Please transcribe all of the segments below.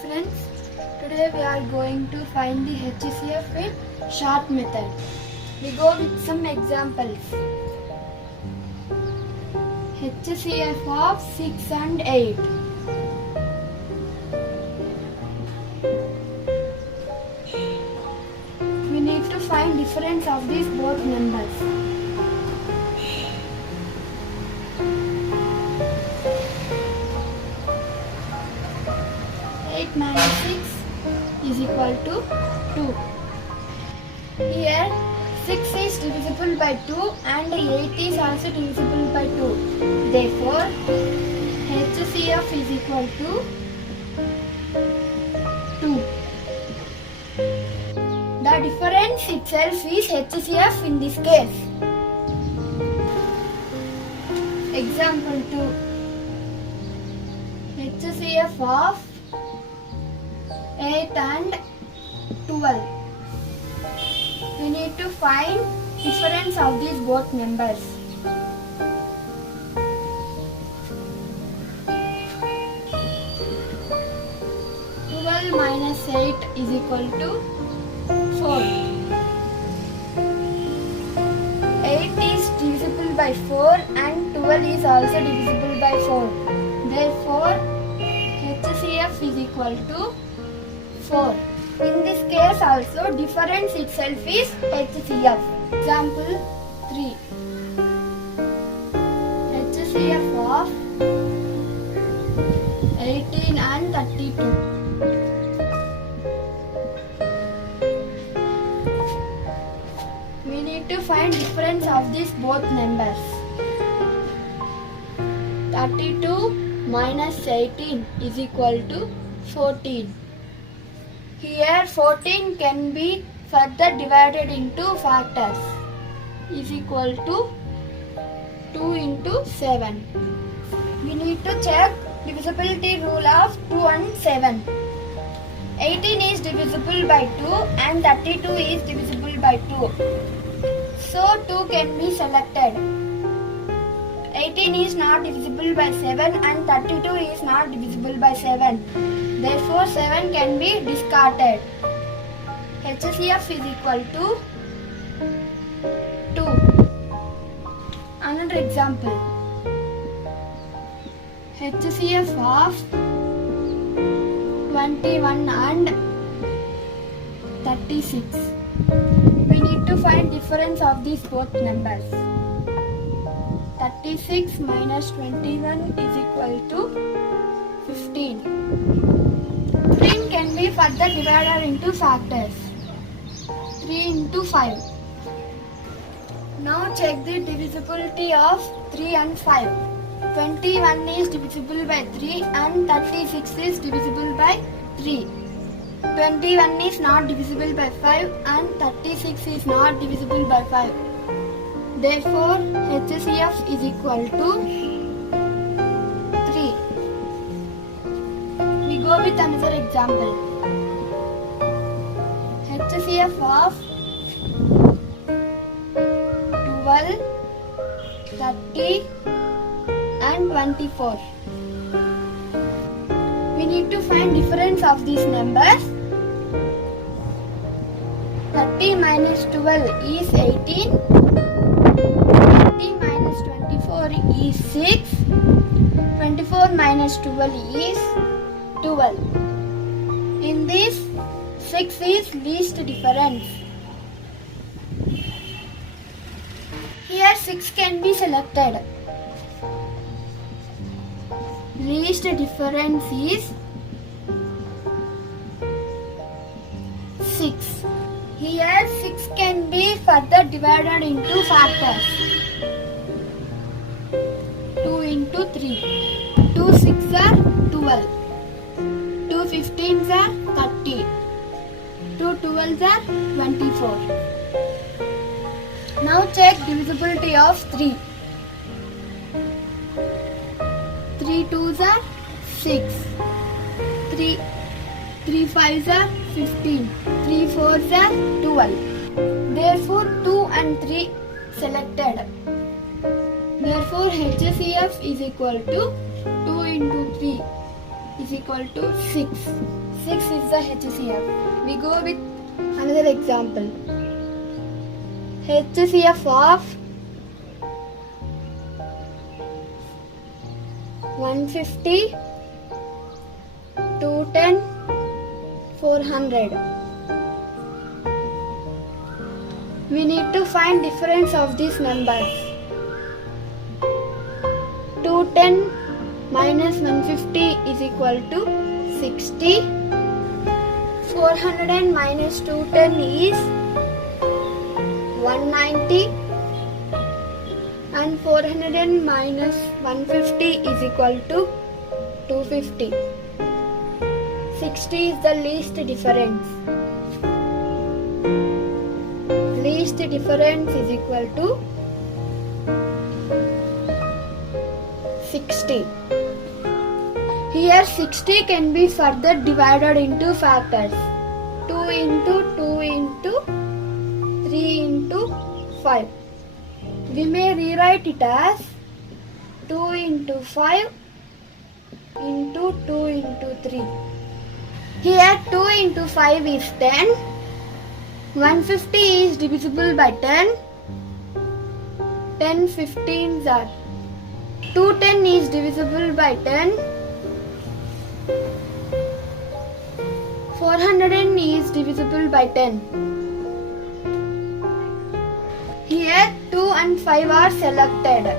friends, today we are going to find the HCF in short method. We go with some examples. HCF of 6 and 8. We need to find difference of these both numbers. 8 minus 6 is equal to 2. Here 6 is divisible by 2 and 8 is also divisible by 2. Therefore, HCF is equal to 2. The difference itself is HCF in this case. Example 2. HCF of 8 and 12. We need to find difference of these both numbers. 12 minus 8 is equal to 4. 8 is divisible by 4 and 12 is also divisible by 4. Therefore, HCF is equal to 4. In this case also, difference itself is HCF. Example 3. HCF of 18 and 32. We need to find difference of these both numbers. 32 minus 18 is equal to 14. Here 14 can be further divided into factors is equal to 2 into 7. We need to check divisibility rule of 2 and 7. 18 is divisible by 2 and 32 is divisible by 2. So 2 can be selected. 18 is not divisible by 7 and 32 is not divisible by 7. Therefore, 7 can be discarded. HCF is equal to 2. Another example. HCF of 21 and 36. We need to find difference of these both numbers. 36 minus 21 is equal to 15. 15 can be further divided into factors. 3 into 5. Now check the divisibility of 3 and 5. 21 is divisible by 3 and 36 is divisible by 3. 21 is not divisible by 5 and 36 is not divisible by 5. Therefore, HCF is equal to 3. We go with another example. HCF of 12, 30 and 24. We need to find difference of these numbers. 30 minus 12 is 18. 30 minus 24 is 6. 24 minus 12 is 12. In this, 6 is least difference. Here 6 can be selected. Least difference is 6. Here 6 can be further divided into factors. 2 into 3. 2 6s are 12. 2 15s are 30. 2 12s are 24. Now check divisibility of 3. 3 2s are 6. 3 5s are 15. 3 4s are 12. Therefore 2 and 3 selected. Therefore HCF is equal to 2 into 3. is equal to 6. 6 is the HCF. We go with another example. HCF of 150, 210, 400. We need to find difference of these numbers. 210 minus 150 is equal to 60. 400 and minus 210 is 190. And 400 and minus 150 is equal to 250. 60 is the least difference. Least difference is equal to 60. Here 60 can be further divided into factors. 2 into 2 into 3 into 5. We may rewrite it as 2 into 5 into 2 into 3. Here 2 into 5 is 10. 150 is divisible by 10. 10 15s are 210 is divisible by 10. 400 is divisible by 10. Here 2 and 5 are selected.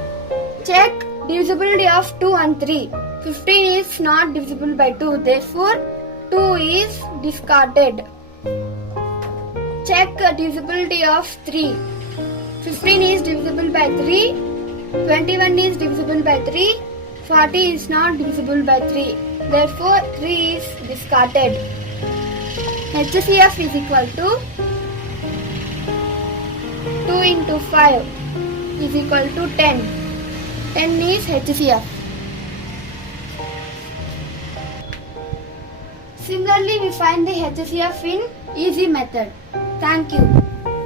Check divisibility of 2 and 3. 15 is not divisible by 2. Therefore, 2 is discarded. Check divisibility of 3. 15 is divisible by 3. 21 is divisible by 3. 40 is not divisible by 3. Therefore, 3 is discarded. HCF is equal to 2 into 5 is equal to 10. 10 is HCF. Similarly, we find the HCF in easy method. Thank you.